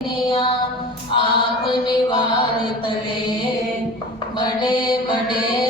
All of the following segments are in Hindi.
आप निवार तले बड़े बड़े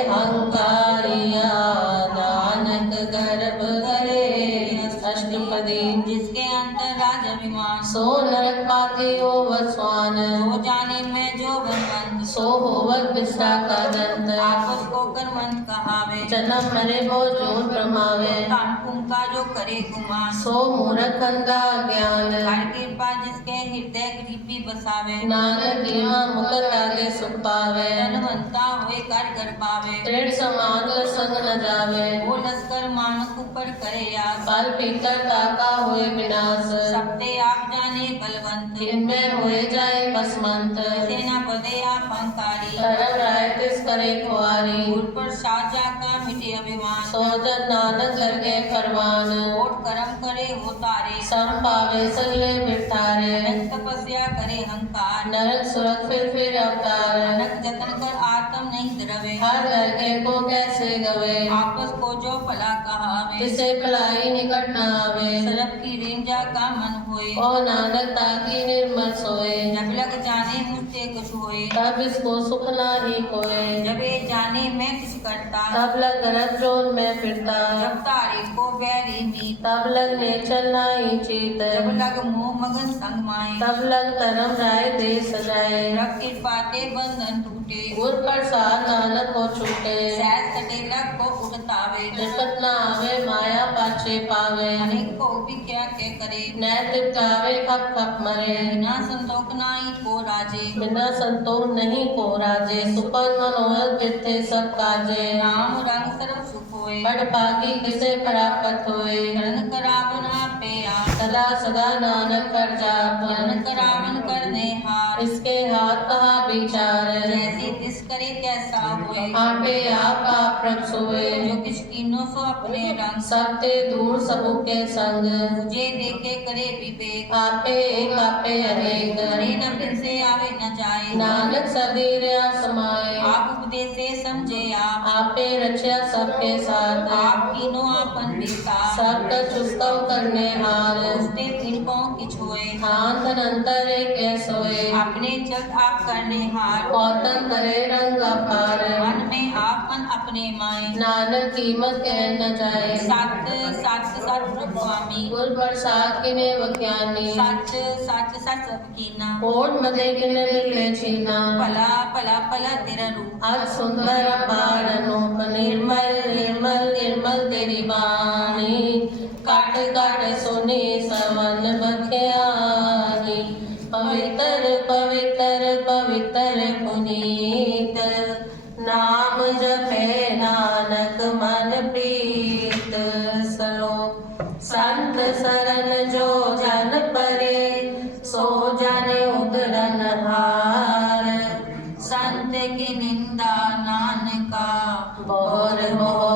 अभिमान सो नरक पाते हो वस्वान। जो जाने में जो बनवंत सो होवत विश्रा का दंत। आपस को करवंत कहावे। जन्म मरे वो जोन प्रमावे तान का जो करे गुमान। सो मूरख अंधा ज्ञान। हर कृपा जिसके हृदय गरीबी बसावे। नानक कीमा मुकत आगे सुख पावे धनवंता होए कर कर पावे। दृढ़ कर संग न जावे। वो लश्कर मानक ऊपर करे आस बल भीतर ताका हुए विनाश। सबते आप जाने बलवंत। इनमें हुए जाए बसमंत सेना पदे आप अंकारी। धर्म राय तिस करे कुआरी गुर पर साजा का मिटे अभिमान। सोजन नानक करके फरमान। कोट कर्म करे हो तारे। सम पावे सगले बिठारे। तपस्या करे हंकार नरक सुरत फिर फिर अवतार। नक जतन कर आत्म नहीं द्रवे हर लड़के को कैसे गवे आपस को जो भला कहावे जिसे भलाई निकट न आवे सरफ की रेंजा का मन होए ओ नानक ताकि निर्मल सोए जब लग जाने मुझसे कुछ होए। तब इसको सुख नाही कोए। जब ये जाने मैं कुछ करता। तब लग गरज जोन में फिरता। जब तारे को बैरी नी तब लग ने चलना ही चेत। जब लग मोह मगन संग माए। तब लग धर्म राय दे सजाए। रब कृपाते बंधन टूटे। गुर प्रसाद नानक को छूटे। सैस ડેરા કો ઉડતાવે જગત ના આવે માયા પાછે પાવે અનેક કો ઉભી ક્યાં કે કરે નૈતિક આવે ખપ ખપ મરે બિના સંતોખ નાઈ કો રાજે બિના સંતોખ નહીં કો રાજે સુપજ મન હોયલ જેતે સબ કાજે રામ રંગ સર્વ સુખ હોય બડ ભાગી કિસે પ્રાપ્ત હોય રન કરાવના પે આ સદા સદા નાનક પર જાપ રન કરાવન इसके हाथ कहा विचार जैसे दिस करे कैसा होए। आपे आप आप प्रभ सोए। जो किस कीनो सो अपने रंग। सबते दूर सबू के संग। मुझे देखे करे विवेक। आपे एक आपे अनेक। करे न फिर से आवे न जाए। नानक सदीर समाए आप उपदेश से समझे आप। आपे रचा सबके साथ। आप कीनो आपन बेटा सब चुस्तव करने हार। उसते फिर पाँव किछ होए हाथ अंतर एक सोए अपने जग आप करने हार औतन करे रंग अपार मन में आपन अपने माए नानक कीमत कह न जाए सत सत सत स्वामी गुर प्रसाद किने वख्यानी सच सच सच सब कीना कोट मते किने निकले छीना भला भला भला तेरा रूप अत सुंदर अपार अनूप निर्मल निर्मल निर्मल तेरी बाणी काट काट सुनी सवन बख्यानी ਪਵਿੱਤਰ ਪਵਿੱਤਰ ਪਵਿੱਤਰ ਪੁਨੀਤ। ਨਾਮ ਜਪੇ ਨਾਨਕ ਮਨ ਪ੍ਰੀਤ। ਸਲੋਕ ਸੰਤ ਸਰਨ ਜੋ ਜਨ ਪਰੇ, ਸੋ ਜਨ ਉਦਰਨ ਹਾਰ। ਸੰਤ ਕੀ ਨਿੰਦਾ ਨਾਨਕਾ ਬੋਰ ਬੋਰ